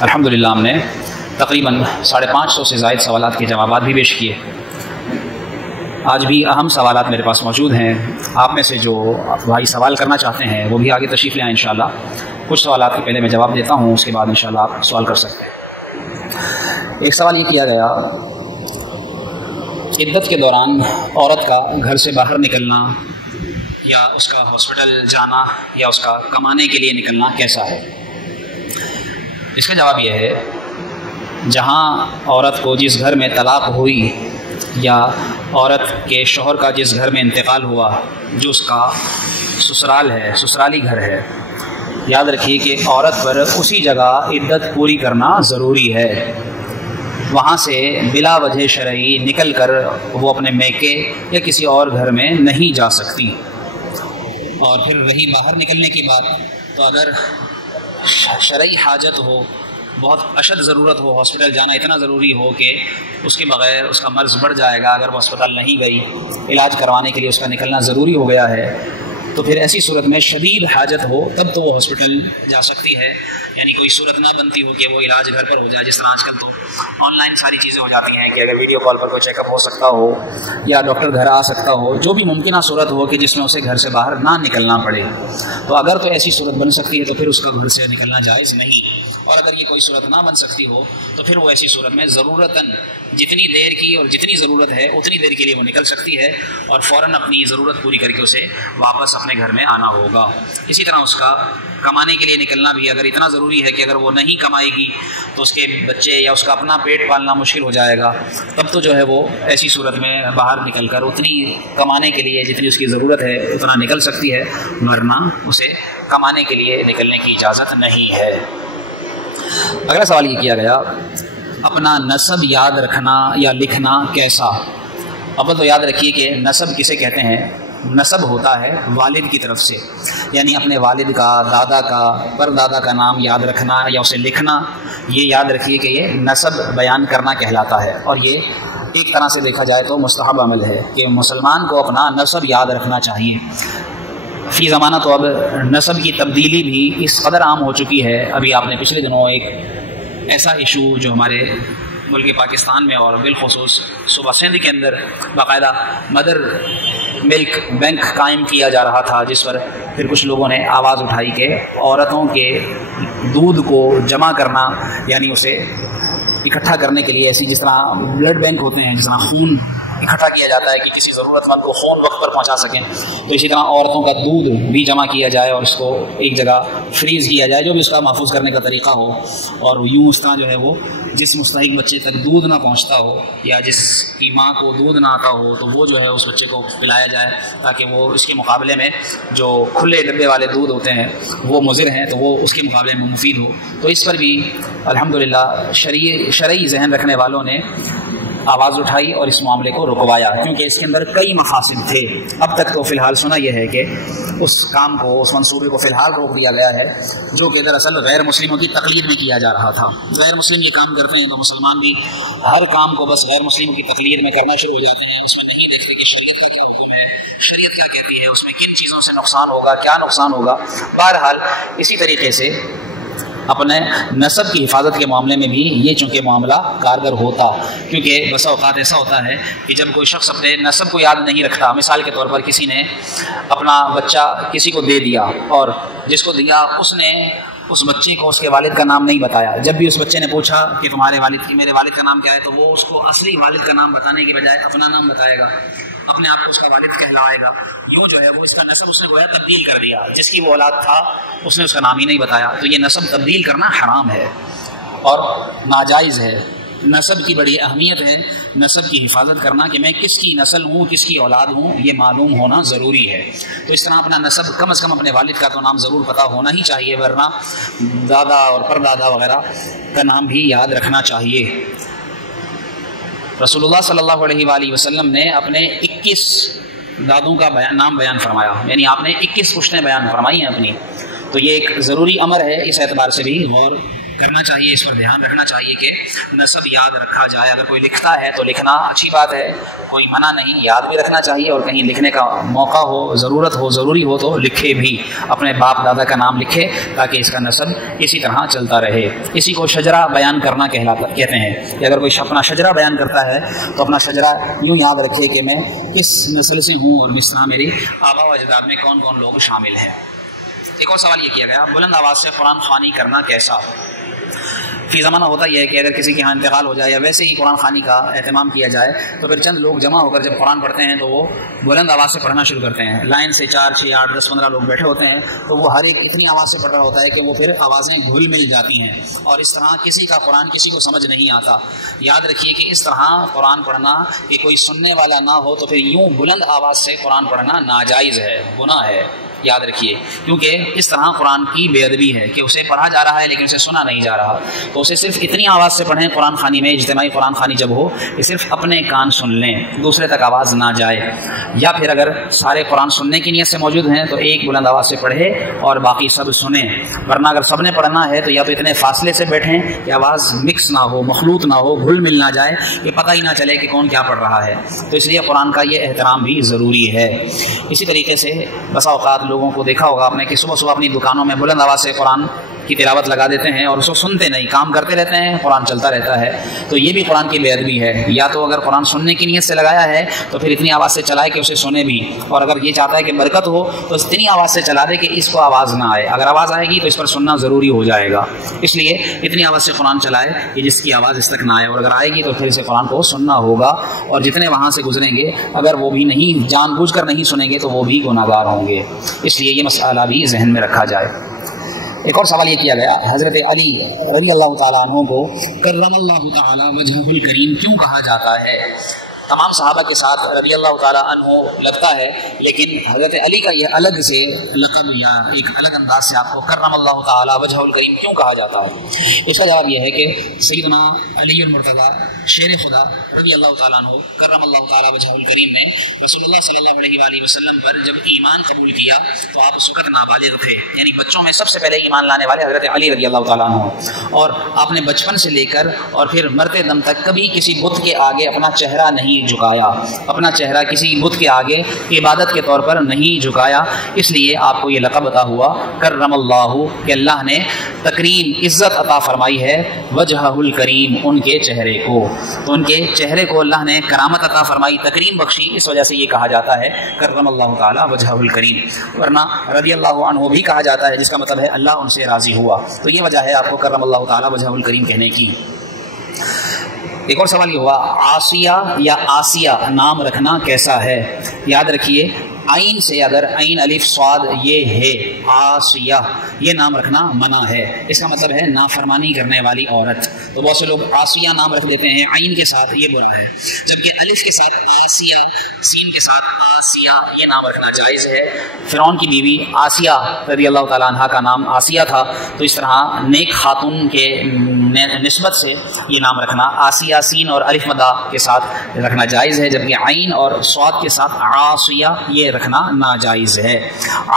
الحمدللہ ہم نے تقریباً 550 سے زائد سوالات کے جوابات بھی پیش کیے. آج بھی اہم سوالات میرے پاس موجود ہیں. آپ میں سے جو بھائی سوال کرنا چاہتے ہیں وہ بھی آگے تشریف لے آئیں انشاءاللہ. کچھ سوالات کے پہلے میں جواب دیتا ہوں، اس کے بعد انشاءاللہ آپ سوال کر سکتے ہیں. ایک سوال یہ کیا گیا، عدت کے دوران عورت کا گھر سے باہر نکلنا یا اس کا ہاسپٹل جانا یا اس کا کمانے کے لیے نکلنا کیسا ہے؟ اس کا جواب یہ ہے، جہاں عورت کو جس گھر میں طلاق ہوئی یا عورت کے شوہر کا جس گھر میں انتقال ہوا، جو اس کا سسرال ہے، سسرالی گھر ہے، یاد رکھیے کہ عورت پر اسی جگہ عدت پوری کرنا ضروری ہے. وہاں سے بلا وجہ شرعی نکل کر وہ اپنے میکے یا کسی اور گھر میں نہیں جا سکتی. اور پھر رہی باہر نکلنے کی بات، تو اگر شرعی حاجت ہو، بہت اشد ضرورت ہو، ہاسپٹل جانا اتنا ضروری ہو کہ اس کے بغیر اس کا مرض بڑھ جائے گا، اگر وہ ہسپتال نہیں گئی، علاج کروانے کے لیے اس کا نکلنا ضروری ہو گیا ہے، تو پھر ایسی صورت میں شدید حاجت ہو تب تو وہ ہاسپٹل جا سکتی ہے. یعنی کوئی صورت نہ بنتی ہو کہ وہ علاج گھر پر ہو جائے، جس طرح آج کل تو آن لائن ساری چیزیں ہو جاتی ہیں کہ اگر ویڈیو کال پر کوئی چیک اپ ہو سکتا ہو یا ڈاکٹر گھر آ سکتا ہو، جو بھی ممکنہ صورت ہو کہ جس میں اسے گھر سے باہر نہ نکلنا پڑے. تو اگر تو ایسی صورت بن سکتی ہے تو پھر اس کا گھر سے نکلنا جائز نہیں. اور اگر یہ کوئی صورت نہ بن سکتی ہو تو پھر وہ ایسی صورت میں ضرورتاً جتنی دیر کی اور جتنی ضرورت ہے اتنی دیر کے لیے وہ نکل سکتی ہے اور فوراً اپنی ضرورت پوری کر کے اسے واپس اپنے گھر میں آنا ہوگا. اسی طرح اس کا کمانے کے لیے نکلنا بھی اگر اتنا ضروری ہے کہ اگر وہ نہیں کمائے گی تو اس کے بچے یا اس کا اپنا پیٹ پالنا مشکل ہو جائے گا، تب تو جو ہے وہ ایسی صورت میں باہر نکل کر اتنی کمانے کے لیے جتنی اس کی ضرورت ہے اتنا نکل سکتی ہے، ورنہ اسے کمانے کے لیے نکلنے کی اجازت نہیں ہے. اگلا سوال یہ کیا گیا، اپنا نسب یاد رکھنا یا لکھنا کیسا؟ اول تو یاد رکھیے کہ نسب کسے کہتے ہیں؟ نسب ہوتا ہے والد کی طرف سے، یعنی اپنے والد کا، دادا کا، پردادا کا نام یاد رکھنا یا اسے لکھنا. یہ یاد رکھیے کہ یہ نسب بیان کرنا کہلاتا ہے، اور یہ ایک طرح سے دیکھا جائے تو مستحب عمل ہے کہ مسلمان کو اپنا نسب یاد رکھنا چاہیے. فی زمانہ تو اب نسب کی تبدیلی بھی اس قدر عام ہو چکی ہے. ابھی آپ نے پچھلے دنوں ایک ایسا ایشو جو ہمارے ملک پاکستان میں اور بالخصوص صوبہ سندھ کے اندر باقاعدہ مدر ملک بینک قائم کیا جا رہا تھا، جس پر پھر کچھ لوگوں نے آواز اٹھائی کہ عورتوں کے دودھ کو جمع کرنا، یعنی اسے اکٹھا کرنے کے لیے ایسی جس طرح بلڈ بینک ہوتے ہیں، جس طرح خون اکٹھا کیا جاتا ہے کہ کسی ضرورت مند کو خون وقت پر پہنچا سکیں، تو اسی طرح عورتوں کا دودھ بھی جمع کیا جائے اور اس کو ایک جگہ فریز کیا جائے، جو بھی اس کا محفوظ کرنے کا طریقہ ہو، اور یوں اس طرح جو ہے وہ جس مستحق بچے تک دودھ نہ پہنچتا ہو یا جس کی ماں کو دودھ نہ آتا ہو تو وہ جو ہے اس بچے کو پلایا جائے، تاکہ وہ اس کے مقابلے میں جو کھلے ڈبے والے دودھ ہوتے ہیں وہ مضر ہیں تو وہ اس کے مقابلے میں مفید ہو. تو اس پر بھی الحمدللہ شرعی ذہن رکھنے والوں نے آواز اٹھائی اور اس معاملے کو رکوایا، کیونکہ اس کے اندر کئی مقاصد تھے. اب تک تو فی الحال سنا یہ ہے کہ اس کام کو، اس منصوبے کو فی الحال روک دیا گیا ہے، جو کہ دراصل غیر مسلموں کی تقلید میں کیا جا رہا تھا. غیر مسلم یہ کام کرتے ہیں تو مسلمان بھی ہر کام کو بس غیر مسلموں کی تقلید میں کرنا شروع ہو جاتے ہیں. اس میں نہیں دیکھتے کہ شریعت کا کیا حکم ہے، شریعت کیا کہتی ہے، اس میں کن چیزوں سے نقصان ہوگا، کیا نقصان ہوگا. بہرحال اسی طریقے سے اپنے نسب کی حفاظت کے معاملے میں بھی یہ چونکہ معاملہ کارگر ہوتا، کیونکہ بسا اوقات ایسا ہوتا ہے کہ جب کوئی شخص اپنے نسب کو یاد نہیں رکھتا، مثال کے طور پر کسی نے اپنا بچہ کسی کو دے دیا اور جس کو دیا اس نے اس بچے کو اس کے والد کا نام نہیں بتایا. جب بھی اس بچے نے پوچھا کہ تمہارے والد کی، میرے والد کا نام کیا ہے، تو وہ اس کو اصلی والد کا نام بتانے کی بجائے اپنا نام بتائے گا، اپنے آپ کو اس کا والد کہلائے گا. یوں جو ہے وہ اس کا نسب اس نے گویا تبدیل کر دیا. جس کی وہ اولاد تھا اس نے اس کا نام ہی نہیں بتایا. تو یہ نسب تبدیل کرنا حرام ہے اور ناجائز ہے. نسب کی بڑی اہمیت ہے، نسب کی حفاظت کرنا کہ میں کس کی نسل ہوں، کس کی اولاد ہوں، یہ معلوم ہونا ضروری ہے. تو اس طرح اپنا نسب کم از کم اپنے والد کا تو نام ضرور پتہ ہونا ہی چاہیے، ورنہ دادا اور پردادا وغیرہ کا نام بھی یاد رکھنا چاہیے. رسول اللہ صلی اللہ علیہ وآلہ وسلم نے اپنے 21 دادوں کا نام بیان فرمایا، یعنی آپ نے 21 پشتیں بیان فرمائی ہیں اپنی. تو یہ ایک ضروری امر ہے، اس اعتبار سے بھی غور کرنا چاہیے، اس پر دھیان رکھنا چاہیے کہ نسب یاد رکھا جائے. اگر کوئی لکھتا ہے تو لکھنا اچھی بات ہے، کوئی منع نہیں، یاد بھی رکھنا چاہیے، اور کہیں لکھنے کا موقع ہو، ضرورت ہو، ضروری ہو تو لکھے بھی، اپنے باپ دادا کا نام لکھے تاکہ اس کا نسب اسی طرح چلتا رہے. اسی کو شجرہ بیان کرنا کہتے ہیں کہ اگر کوئی اپنا شجرہ بیان کرتا ہے تو اپنا شجرہ یوں یاد رکھے کہ میں کس نسل سے ہوں اور اس طرح میری آبا و اجداد میں کون کون لوگ شامل ہیں. ایک اور سوال یہ کیا گیا، بلند آواز سے قرآن خوانی کرنا کیسا؟ فی زمانہ ہوتا یہ ہے کہ اگر کسی کے ہاں انتقال ہو جائے یا ویسے ہی قرآن خوانی کا اہتمام کیا جائے تو پھر چند لوگ جمع ہو کر جب قرآن پڑھتے ہیں تو وہ بلند آواز سے پڑھنا شروع کرتے ہیں. لائن سے 4 6 8 10 15 لوگ بیٹھے ہوتے ہیں تو وہ ہر ایک اتنی آواز سے پڑھ رہا ہوتا ہے کہ وہ پھر آوازیں گھل مل جاتی ہیں اور اس طرح کسی کا قرآن کسی کو سمجھ نہیں آتا. یاد رکھیے کہ اس طرح قرآن پڑھنا کہ کوئی سننے والا نہ ہو تو پھر یوں بلند آواز سے قرآن پڑھنا ناجائز ہے، گناہ ہے. یاد رکھیے، کیونکہ اس طرح قرآن کی بے ادبی ہے کہ اسے پڑھا جا رہا ہے لیکن اسے سنا نہیں جا رہا. تو اسے صرف اتنی آواز سے پڑھیں قرآن خوانی میں، اجتماعی قرآن خوانی جب ہو کہ صرف اپنے کان سن لیں، دوسرے تک آواز نہ جائے. یا پھر اگر سارے قرآن سننے کی نیت سے موجود ہیں تو ایک بلند آواز سے پڑھے اور باقی سب سنیں. ورنہ اگر سب نے پڑھنا ہے تو یا تو اتنے فاصلے سے بیٹھیں کہ آواز مکس نہ ہو، مخلوط نہ ہو، گھل مل نہ جائے کہ پتہ ہی نہ چلے کہ کون کیا پڑھ رہا ہے. تو اس لیے قرآن کا یہ احترام بھی ضروری ہے. اسی طریقے سے بسا اوقات لوگوں کو دیکھا ہوگا آپ نے کہ صبح صبح اپنی دکانوں میں بلند آواز سے قرآن کی تلاوت لگا دیتے ہیں اور اس کو سنتے نہیں، کام کرتے رہتے ہیں، قرآن چلتا رہتا ہے. تو یہ بھی قرآن کی بے ادبی ہے. یا تو اگر قرآن سننے کی نیت سے لگایا ہے تو پھر اتنی آواز سے چلائے کہ اسے سنے بھی، اور اگر یہ چاہتا ہے کہ برکت ہو تو اتنی آواز سے چلا دے کہ اس کو آواز نہ آئے. اگر آواز آئے گی تو اس پر سننا ضروری ہو جائے گا. اس لیے اتنی آواز سے قرآن چلائے کہ جس کی آواز اس تک نہ آئے، اور اگر آئے گی تو پھر اسے قرآن کو سننا ہوگا. اور جتنے وہاں سے گزریں گے اگر وہ بھی نہیں جان بوجھ کر نہیں سنیں گے تو وہ بھی گناہ گار ہوں گے. اس لیے یہ مسئلہ بھی ذہن میں رکھا جائے. ایک اور سوال یہ کیا گیا، حضرت علی رضی اللہ تعالیٰ عنہ کو کرم اللہ تعالیٰ وجہہ الکریم کیوں کہا جاتا ہے؟ تمام صحابہ کے ساتھ رضی اللہ تعالیٰ عنہ لگتا ہے، لیکن حضرت علی کا یہ الگ سے لقب یا ایک الگ انداز سے آپ کو کرم اللہ تعالیٰ وجہ الکریم کیوں کہا جاتا ہے؟ اس کا جواب یہ ہے کہ سیدنا علی المرتضیٰ شیر خدا رضی اللہ تعالیٰ عنہ کرم اللہ تعالیٰ وجہ الکریم نے رسول اللہ صلی اللہ علیہ وآلہ وسلم پر جب ایمان قبول کیا تو آپ اس وقت نابالغ تھے، یعنی بچوں میں سب سے پہلے ایمان لانے والے حضرت علی رضی اللہ تعالیٰ عنہ. اور آپ نے بچپن سے لے کر اور پھر مرتے دم تک کبھی کسی بت کے آگے اپنا چہرہ نہیں جھکایا، اپنا چہرہ کسی بت کے آگے عبادت کے طور پر نہیں جھکایا. اس لیے آپ کو یہ لقب عطا ہوا کرم اللہ، کہ اللہ نے تکریم عزت عطا فرمائی ہے وجہ الکریم، ان کے چہرے کو. تو ان کے چہرے کو اللہ نے کرامت عطا فرمائی، تکریم بخشی، اس وجہ سے یہ کہا جاتا ہے کرم اللہ تعالی وجہ الکریم. ورنہ رضی اللہ عنہ بھی کہا جاتا ہے جس کا مطلب ہے اللہ ان سے راضی ہوا. تو یہ وجہ ہے آپ کو کرم اللہ تعالی وجہ الکریم کہنے کی. ایک اور سوال یہ ہوا، آسیہ یا آسیہ نام رکھنا کیسا ہے؟ یاد رکھیے عین سے اگر عین الف صاد یہ ہے آسیہ، یہ نام رکھنا منع ہے. اس کا مطلب ہے نافرمانی کرنے والی عورت. تو بہت سے لوگ آسیہ نام رکھ دیتے ہیں عین کے ساتھ، یہ بول رہے ہیں، جبکہ الف کے ساتھ آسیہ، سین کے ساتھ آسیہ یہ نام رکھنا جائز ہے. فرعون کی بیوی آسیہ رضی اللہ تعالیٰ عنہ کا نام آسیہ تھا، تو اس طرح نیک خاتون کے نسبت سے یہ نام رکھنا آسیہ سین اور الف مدہ کے ساتھ رکھنا جائز ہے، جبکہ عین اور صاد کے ساتھ آسیہ یہ رکھنا ناجائز ہے.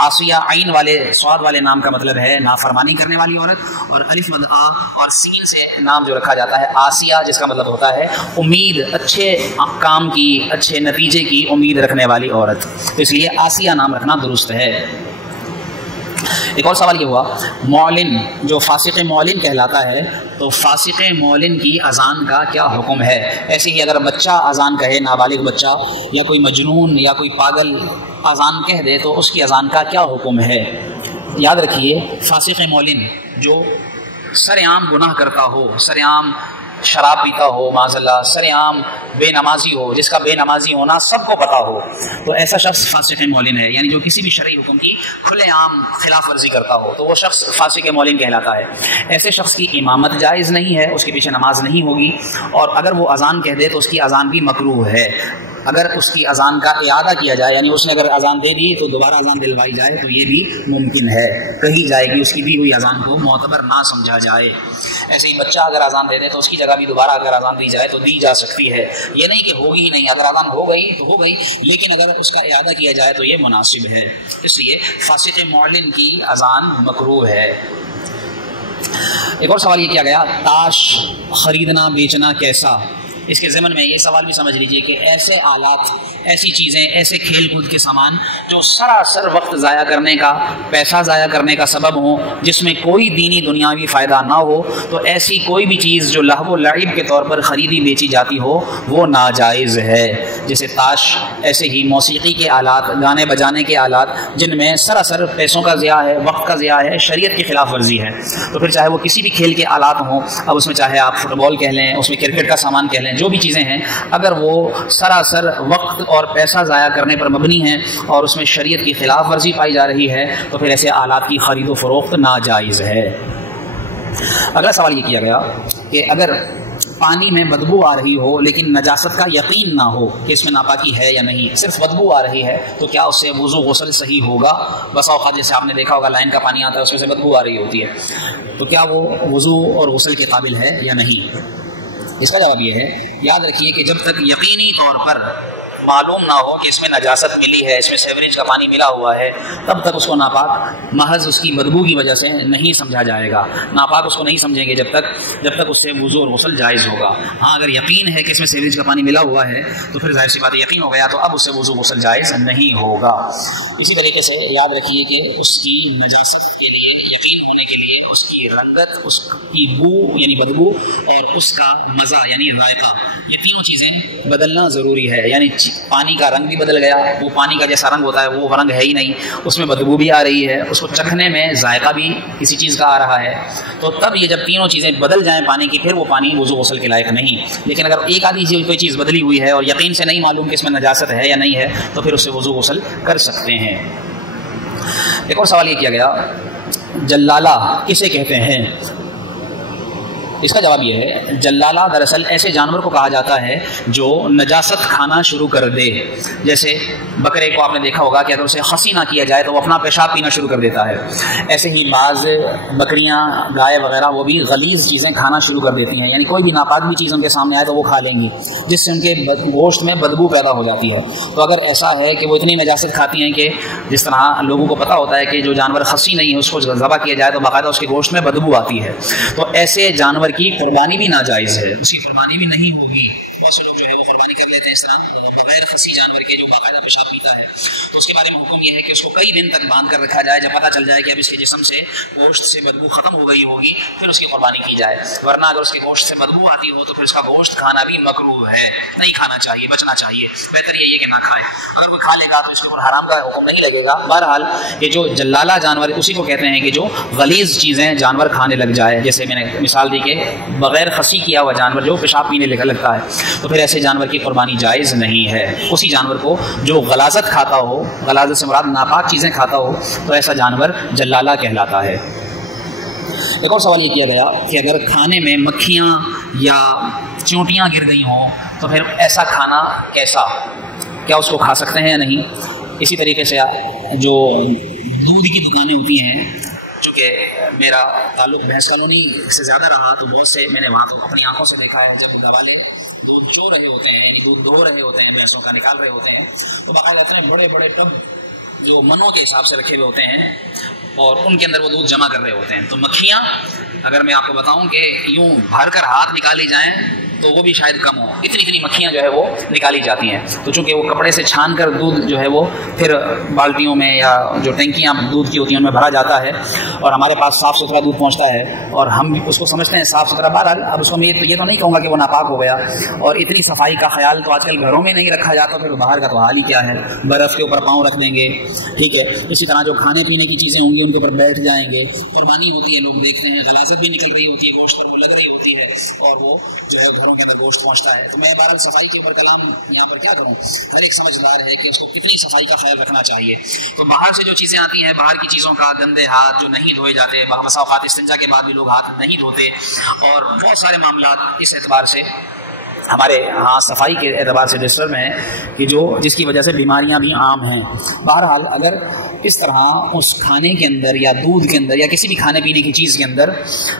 آسیہ عین والے صاد والے نام کا مطلب ہے نافرمانی کرنے والی عورت، اور الف مدہ اور سین سے نام جو رکھا جاتا ہے آسیہ، جس کا مطلب ہوتا ہے امید، اچھے کام کی، اچھے نتیجے کی امید رکھنے والی عورت. تو اس لیے آسیہ نام رکھنا درست ہے. ایک اور سوال یہ ہوا، معلن جو فاسق معلن کہلاتا ہے، تو فاسق معلن کی اذان کا کیا حکم ہے؟ ایسے ہی اگر بچہ اذان کہے، نابالغ بچہ یا کوئی مجنون یا کوئی پاگل اذان کہہ دے تو اس کی اذان کا کیا حکم ہے؟ یاد رکھیے فاسق معلن جو سر عام گناہ کرتا ہو، سر عام شراب پیتا ہو، معاذ اللہ سر عام بے نمازی ہو، جس کا بے نمازی ہونا سب کو پتا ہو، تو ایسا شخص فاسق معلن ہے. یعنی جو کسی بھی شرعی حکم کی کھلے عام خلاف ورزی کرتا ہو تو وہ شخص فاسق معلن کہلاتا ہے. ایسے شخص کی امامت جائز نہیں ہے، اس کے پیچھے نماز نہیں ہوگی، اور اگر وہ اذان کہہ دے تو اس کی اذان بھی مکروہ ہے. اگر اس کی اذان کا اعادہ کیا جائے، یعنی اس نے اگر اذان دے دی تو دوبارہ اذان دلوائی جائے تو یہ بھی ممکن ہے، کہی جائے گی، اس کی دی ہوئی اذان کو معتبر نہ سمجھا جائے. ایسے ہی بچہ اگر اذان دے دے تو اس کی جگہ بھی دوبارہ اگر اذان دی جائے تو دی جا سکتی ہے. یہ نہیں کہ ہوگی ہی نہیں، اگر اذان ہو گئی تو ہو گئی، لیکن اگر اس کا اعادہ کیا جائے تو یہ مناسب ہے. اس لیے فاسق معلن کی اذان مکروہ ہے. ایک اور سوال یہ کیا گیا، تاش خریدنا بیچنا کیسا؟ اس کے ضمن میں یہ سوال بھی سمجھ لیجئے کہ ایسے آلات، ایسی چیزیں، ایسے کھیل کود کے سامان جو سراسر وقت ضائع کرنے کا، پیسہ ضائع کرنے کا سبب ہوں، جس میں کوئی دینی دنیاوی فائدہ نہ ہو، تو ایسی کوئی بھی چیز جو لہو و لعب کے طور پر خریدی بیچی جاتی ہو وہ ناجائز ہے. جیسے تاش، ایسے ہی موسیقی کے آلات، گانے بجانے کے آلات جن میں سراسر پیسوں کا ضیاع ہے، وقت کا ضیاع ہے، شریعت کی خلاف ورزی ہے. تو پھر چاہے وہ کسی بھی کھیل کے آلات ہوں، اب اس میں چاہے آپ فٹ بال کہہ لیں، اس میں کرکٹ کا سامان کہہ لیں، جو بھی چیزیں ہیں، اگر وہ سراسر وقت اور پیسہ ضائع کرنے پر مبنی ہیں اور اس میں شریعت کی خلاف ورزی پائی جا رہی ہے تو پھر ایسے آلات کی خرید و فروخت ناجائز ہے. اگلا سوال یہ کیا گیا کہ اگر پانی میں بدبو آ رہی ہو لیکن نجاست کا یقین نہ ہو کہ اس میں ناپاکی ہے یا نہیں، صرف بدبو آ رہی ہے، تو کیا اس سے وضو غسل صحیح ہوگا؟ بس اوقات جیسے آپ نے دیکھا ہوگا لائن کا پانی آتا ہے، اس میں سے بدبو آ رہی ہوتی ہے، تو کیا وہ وضو اور غسل کے قابل ہے یا نہیں؟ اس کا جواب یہ ہے، یاد رکھیے کہ جب تک یقینی طور پر معلوم نہ ہو کہ اس میں نجاست ملی ہے، اس میں سیوریج کا پانی ملا ہوا ہے، تب تک اس کو ناپاک محض اس کی بدبو کی وجہ سے نہیں سمجھا جائے گا. ناپاک اس کو نہیں سمجھیں گے جب تک اس سے وضو اور غسل جائز ہوگا. ہاں اگر یقین ہے کہ اس میں سیوریج کا پانی ملا ہوا ہے تو پھر ظاہر سی بات یقین ہو گیا، تو اب اس سے وضو غسل جائز نہیں ہوگا. اسی طریقے سے یاد رکھیے کہ اس کی نجاست کے لیے یقین ہونے کے لیے اس کی رنگت، اس کی بو یعنی بدبو، اور اس کا مزہ یعنی ذائقہ، یہ تینوں چیزیں بدلنا ضروری ہے. یعنی پانی کا رنگ بھی بدل گیا، وہ پانی کا جیسا رنگ ہوتا ہے وہ رنگ ہے ہی نہیں، اس میں بدبو بھی آ رہی ہے، اس کو چکھنے میں ذائقہ بھی کسی چیز کا آ رہا ہے، تو تب یہ جب تینوں چیزیں بدل جائیں پانی کی، پھر وہ پانی وضو غسل کے لائق نہیں. لیکن اگر ایک آدھی کوئی چیز بدلی ہوئی ہے اور یقین سے نہیں معلوم کہ اس میں نجاست ہے یا نہیں ہے، تو پھر اس سے وضو غسل کر سکتے ہیں. ایک اور سوال یہ کیا گیا، جلالہ کسے کہتے ہیں؟ اس کا جواب یہ ہے، جلالہ دراصل ایسے جانور کو کہا جاتا ہے جو نجاست کھانا شروع کر دے. جیسے بکرے کو آپ نے دیکھا ہوگا کہ اگر اسے خسی نہ کیا جائے تو وہ اپنا پیشاب پینا شروع کر دیتا ہے. ایسے ہی بعض بکریاں، گائے وغیرہ وہ بھی غلیظ چیزیں کھانا شروع کر دیتی ہیں، یعنی کوئی بھی ناپاک بھی چیز ان کے سامنے آئے تو وہ کھا لیں گی، جس سے ان کے گوشت میں بدبو پیدا ہو جاتی ہے. تو اگر ایسا ہے کہ وہ اتنی نجاست کھاتی ہیں کہ جس طرح لوگوں کو پتہ ہوتا ہے کہ جو جانور خسی نہیں ہے اس کو ذبح کیا جائے تو باقاعدہ اس کے گوشت میں بدبو آتی ہے، تو ایسے جانور کی قربانی بھی ناجائز ہے، اس کی قربانی بھی نہیں ہوگی. بہت سے لوگ جو ہے وہ قربانی کر لیتے ہیں اس طرح بغیر خسی جانور کے جو باقاعدہ پیشاب پیتا ہے، تو اس کے بارے میں حکم یہ ہے کہ اس کو کئی دن تک باندھ کر رکھا جائے، جب پتہ چل جائے کہ اب اس کے جسم سے گوشت سے بدبو ختم ہو گئی ہوگی پھر اس کی قربانی کی جائے. ورنہ اگر اس کے گوشت سے بدبو آتی ہو تو پھر اس کا گوشت کھانا بھی مکروہ ہے، نہیں کھانا چاہیے، بچنا چاہیے. بہتر یہ ہے کہ نہ کھائیں. اگر کوئی کھا لے گا تو اس کے اوپر حرام کا حکم نہیں لگے گا. بہرحال یہ جو جلالہ جانور اسی کو کہتے ہیں کہ جو غلیظ چیزیں جانور کھانے لگ جائے. جیسے میں نے مثال دی کہ بغیر خسی کیا ہوا جانور جو پیشاب پینے لگتا ہے تو پھر ایسے جانور کی قربانی جائز نہیں ہے. اسی جانور کو جو غلاظت کھاتا ہو، غلاظت سے مراد ناپاک چیزیں کھاتا ہو، تو ایسا جانور جلالہ کہلاتا ہے. ایک اور سوال یہ کیا گیا کہ اگر کھانے میں مکھیاں یا چونٹیاں گر گئی ہوں تو پھر ایسا کھانا کیسا، کیا اس کو کھا سکتے ہیں یا نہیں؟ اسی طریقے سے جو دودھ کی دکانیں ہوتی ہیں، چونکہ میرا تعلق بھینس کالونی سے زیادہ رہا تو بہت سے میں نے وہاں اپنی آنکھوں سے دیکھا ہے جب والے دودھ چو رہے ہوتے ہیں، یعنی دودھ دھو رہے ہوتے ہیں، بھینسوں کا نکال رہے ہوتے ہیں، تو باقاعدہ اتنے بڑے بڑے ٹب جو منوں کے حساب سے رکھے ہوئے ہوتے ہیں اور ان کے اندر وہ دودھ جمع کر رہے ہوتے ہیں. تو مکھیاں اگر میں آپ کو بتاؤں کہ یوں بھر کر ہاتھ نکالی جائیں تو وہ بھی شاید کم ہو، اتنی مکھیاں جو ہے وہ نکالی جاتی ہیں. تو چونکہ وہ کپڑے سے چھان کر دودھ جو ہے وہ پھر بالٹیوں میں یا جو ٹینکیاں دودھ کی ہوتی ہیں ان میں بھرا جاتا ہے اور ہمارے پاس صاف ستھرا دودھ پہنچتا ہے اور ہم اس کو سمجھتے ہیں صاف ستھرا. بہرحال اب اس کو میں یہ تو نہیں کہوں گا کہ وہ ناپاک ہو گیا، اور اتنی صفائی کا خیال تو آج کل گھروں میں نہیں رکھا جاتا، پھر باہر کا تو حال ہی کیا ہے، برف کے اوپر پاؤں رکھ دیں گے، ٹھیک ہے. اسی طرح جو کھانے پینے کی چیزیں ہوں گی ان کے اوپر بیٹھ جائیں گے. قربانی ہوتی ہے، لوگ دیکھتے ہیں غلاظت بھی نکل رہی ہوتی ہے، گوشت پر وہ لگ رہی ہوتی ہے اور وہ جو ہے گھروں کے اندر گوشت پہنچتا ہے. تو میں بہرحال صفائی کے اوپر کلام یہاں پر کیا کروں، ہر ایک سمجھدار ہے کہ اس کو کتنی صفائی کا خیال رکھنا چاہیے. تو باہر سے جو چیزیں آتی ہیں، باہر کی چیزوں کا گندے ہاتھ جو نہیں دھوئے جاتے، بسا اوقات استنجا کے بعد بھی لوگ ہاتھ نہیں دھوتے، اور بہت سارے معاملات اس اعتبار سے ہمارے ہاں صفائی کے اعتبار سے ڈسٹرب ہیں کہ جس کی وجہ سے بیماریاں بھی عام ہیں. بہرحال اگر اس طرح اس کھانے کے اندر یا دودھ کے اندر یا کسی بھی کھانے پینے کی چیز کے اندر،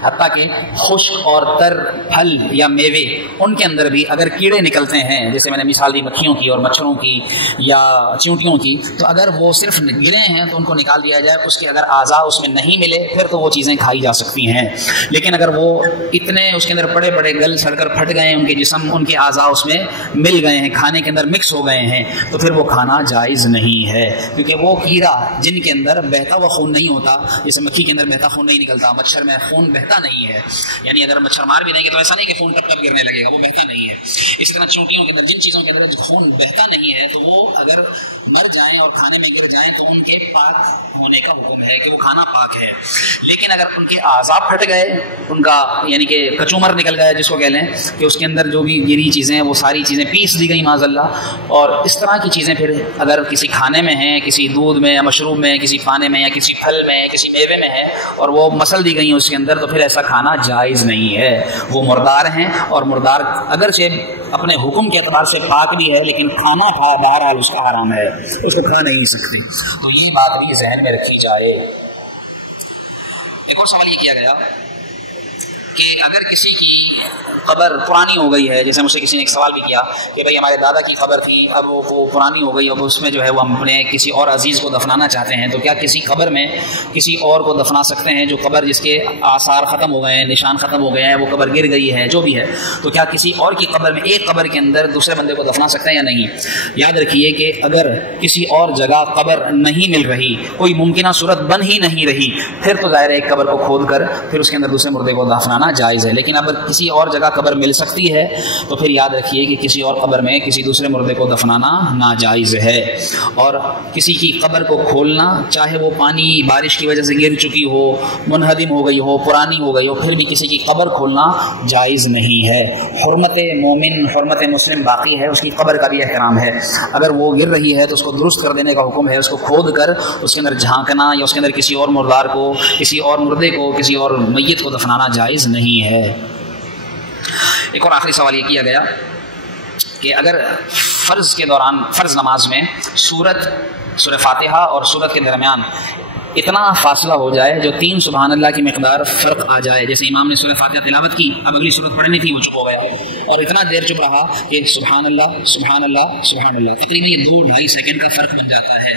حتیٰ کہ خشک اور تر پھل یا میوے، ان کے اندر بھی اگر کیڑے نکلتے ہیں، جیسے میں نے مثال دی مکھیوں کی اور مچھروں کی یا چیونٹیوں کی، تو اگر وہ صرف گرے ہیں تو ان کو نکال دیا جائے، اس کے اگر اعضاء اس میں نہیں ملے پھر تو وہ چیزیں کھائی جا سکتی ہیں۔ لیکن اگر وہ اتنے اس کے اندر بڑے بڑے گل سڑ کر پھٹ گئے ہیں، ان کے جسم، ان کے اعضاء اس میں مل گئے ہیں، کھانے کے اندر مکس ہو گئے ہیں، تو پھر وہ کھانا جائز نہیں ہے، کیونکہ وہ کیڑا جن کے اندر بہتا ہوا خون نہیں ہوتا، جیسے مکھی کے اندر بہتا خون نہیں نکلتا، مچھر میں خون بہتا نہیں ہے، یعنی اگر مچھر مار بھی دیں گے تو ایسا نہیں کہ خون ٹپ ٹپ گرنے لگے گا، وہ بہتا نہیں ہے۔ اسی طرح چونٹیوں کے اندر، جن چیزوں کے اندر خون بہتا نہیں ہے، تو وہ اگر مر جائیں اور کھانے میں گر جائیں تو ان کے پاک ہونے کا حکم ہے کہ وہ کھانا پاک ہے۔ لیکن اگر ان کے اعضاء پھٹ گئے، ان کا یعنی کہ کچومر نکل گیا جس کو کہہ لیں، کہ اس کے اندر جو بھی گری چیزیں وہ ساری چیزیں پیس دی گئی معاذ اللہ، اور اس طرح کی چیزیں پھر اگر کسی کھانے میں ہیں، کسی دودھ میں یا مشروب میں، کسی پانے میں یا کسی پھل میں، کسی میوے میں ہے اور وہ مسل دی گئی ہیں اس کے اندر، تو پھر ایسا کھانا جائز نہیں ہے، وہ مردار ہیں، اور مردار اگرچہ اپنے حکم کے اعتبار سے پاک بھی ہے لیکن کھانا بہرحال اس کا حرام ہے، اس کو کھا نہیں سکتے، تو یہ بات بھی ذہن میں رکھی جائے۔ ایک اور سوال یہ کیا گیا کہ اگر کسی کی قبر پرانی ہو گئی ہے، جیسے مجھ سے کسی نے ایک سوال بھی کیا کہ بھائی ہمارے دادا کی قبر تھی، اب وہ پرانی ہو گئی، اب اس میں جو ہے وہ ہم اپنے کسی اور عزیز کو دفنانا چاہتے ہیں، تو کیا کسی قبر میں کسی اور کو دفنا سکتے ہیں جو قبر جس کے آثار ختم ہو گئے ہیں، نشان ختم ہو گئے ہیں، وہ قبر گر گئی ہے، جو بھی ہے، تو کیا کسی اور کی قبر میں، ایک قبر کے اندر دوسرے بندے کو دفنا سکتے ہیں یا نہیں؟ یاد رکھیے کہ اگر کسی اور جگہ قبر نہیں مل رہی، کوئی ممکنہ صورت بن ہی نہیں رہی، پھر تو ظاہر ہے ایک قبر کو کھود کر پھر اس کے اندر دوسرے مردے کو دفنانا جائز ہے۔ لیکن اگر کسی اور جگہ قبر مل سکتی ہے تو پھر یاد رکھیے کہ کسی اور قبر میں کسی دوسرے مردے کو دفنانا ناجائز ہے، اور کسی کی قبر کو کھولنا، چاہے وہ پانی بارش کی وجہ سے گر چکی ہو، منہدم ہو گئی ہو، پرانی ہو گئی ہو، پھر بھی کسی کی قبر کھولنا جائز نہیں ہے۔ حرمت مومن، حرمت مسلم باقی ہے، اس کی قبر کا بھی احترام ہے، اگر وہ گر رہی ہے تو اس کو درست کر دینے کا حکم ہے، اس کو کھود کر اس کے اندر جھانکنا یا اس کے اندر کسی اور مردار کو، کسی اور مردے کو، کسی اور میت کو دفنانا جائز نہیں ہے۔ ایک اور آخری سوال یہ کیا گیا کہ اگر فرض کے دوران، فرض نماز میں سورہ فاتحہ اور سورت کے درمیان اتنا فاصلہ ہو جائے جو 3 سبحان اللہ کی مقدار فرق آ جائے، جیسے امام نے سورہ فاتحہ تلاوت کی، اب اگلی سورت پڑھنی تھی، وہ چپ ہو گیا اور اتنا دیر چپ رہا کہ سبحان اللہ سبحان اللہ سبحان اللہ، تقریباً یہ 2-2.5 سیکنڈ کا فرق بن جاتا ہے۔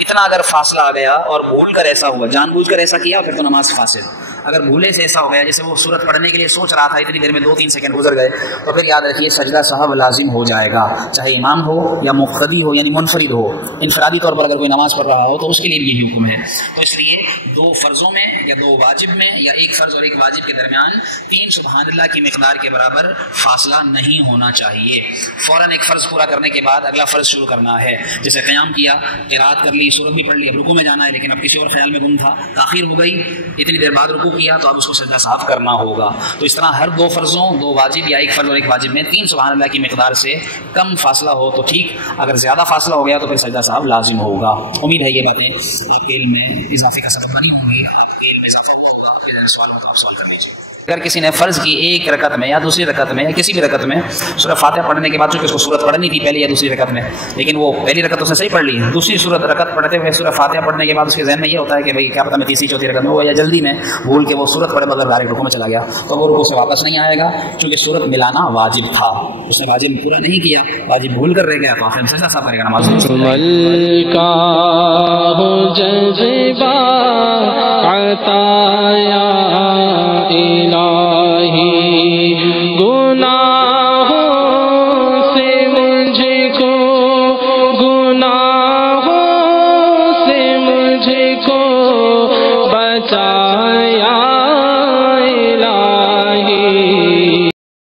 اتنا اگر فاصلہ آ گیا اور بھول کر ایسا ہوا، جان بوجھ کر ایسا کیا، پھر تو نماز فاسد۔ اگر بھولے سے ایسا ہو گیا، جیسے وہ سورت پڑھنے کے لیے سوچ رہا تھا، اتنی دیر میں 2-3 سیکنڈ گزر گئے، تو پھر یاد رکھیے سجدہ سہو لازم ہو جائے گا، چاہے امام ہو یا مقتدی ہو یعنی منفرد ہو۔ انفرادی طور پر اگر کوئی نماز پڑھ رہا ہو تو اس کے لیے بھی یہی حکم ہے۔ تو اس لیے 2 فرضوں میں یا 2 واجب میں یا 1 فرض اور 1 واجب کے درمیان 3 سبحان اللہ کی مقدار کے برابر فاصلہ نہیں ہونا چاہیے۔ فوراً ایک فرض پورا کرنے کے بعد اگلا فرض شروع کرنا ہے، جیسے قیام کیا، قرات کر لی، سورت بھی پڑھ لی، اب رکوع میں جانا ہے لیکن اب کسی اور خیال میں گم تھا، تاخیر ہو گئی، اتنی دیر بعد رکوع کیا تو اب اس کو سجدہ صاف کرنا ہوگا۔ تو اس طرح ہر 2 فرضوں، 2 واجب یا 1 فرض اور 1 واجب میں 3 سبحان اللہ کی مقدار سے کم فاصلہ ہو تو ٹھیک، اگر زیادہ فاصلہ ہو گیا تو پھر سجدہ صاحب لازم ہوگا۔ امید ہے یہ باتیں آپ کے علم میں اضافے کا سبب بنی ہوگی، سوال ہوگا سوال کر لیجیے۔ اگر کسی نے فرض کی 1 رکعت میں یا دوسری رکعت میں یا کسی بھی رکعت میں سورہ فاتحہ پڑھنے کے بعد، چونکہ اس کو سورت پڑھنی تھی پہلی یا دوسری رکعت میں، لیکن وہ پہلی رکعت اس نے صحیح پڑھ لی، دوسری سورت رکعت پڑھتے ہوئے سورہ فاتحہ پڑھنے کے بعد اس کے ذہن میں یہ ہوتا ہے کہ بھائی کیا پتہ میں تیسری چوتھی رکعت میں ہو یا جلدی میں بھول کے وہ سورت پڑھے بغیر ڈائریکٹ رکوع میں چلا گیا، تو وہ رکوع سے واپس نہیں آئے گا، چونکہ سورت ملانا واجب تھا، اس نے واجب پورا نہیں کیا، واجب بھول کر رہ گیا، تو آخر میں سجدہ صاحب کرے گا، نماز